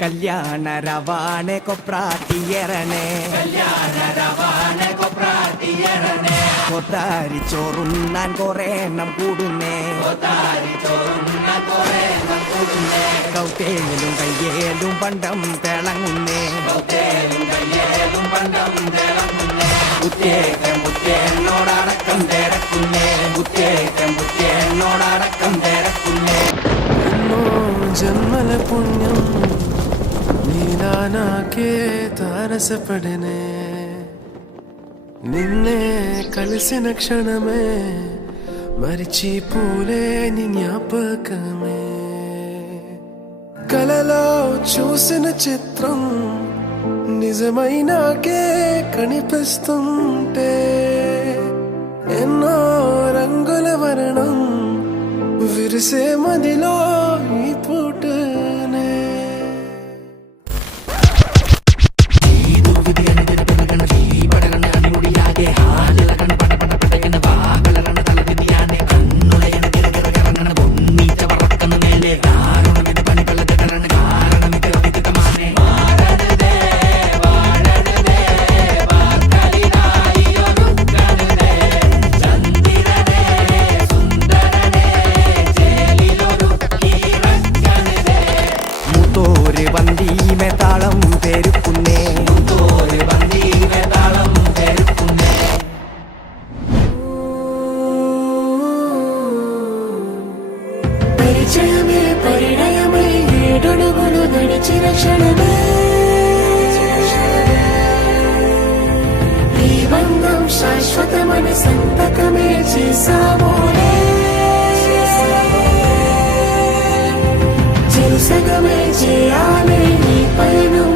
కళ్యాణ రవాణే కొప్రాటియరణే കൊത്താരി ചോറുണ്ണാൻ കൊറേണം കൂടുന്നേ കൗത്തേലും കയ്യേലും പണ്ടം തിളങ്ങുന്നേ മുത്തേന്നോടടക്കം തിരക്കുന്നേ മുത്തേന്നോടടക്കം തിരക്കുന്നേ జన్మల పుణ్యం నీలా నాకే తారసపడనే నిన్నే కలిసిన క్షణమే మరిచిపోలే నీ జ్ఞాపకమే కలలో చూసిన చిత్రం నిజమైనాకే కనిపిస్తుంటే ఎన్నో రంగుల వర్ణం విరిసే మదిలో ఈ పూటనే താളം പെരുക്കുന്നേ పరిచయమే పరిణయమై ఏడడుగులు నడిచిన క్షణమే ఈ బంధం శాశ్వతమని సంతకమే చేసామోనే చెరుసగమే చేయాలి ఈ పయనం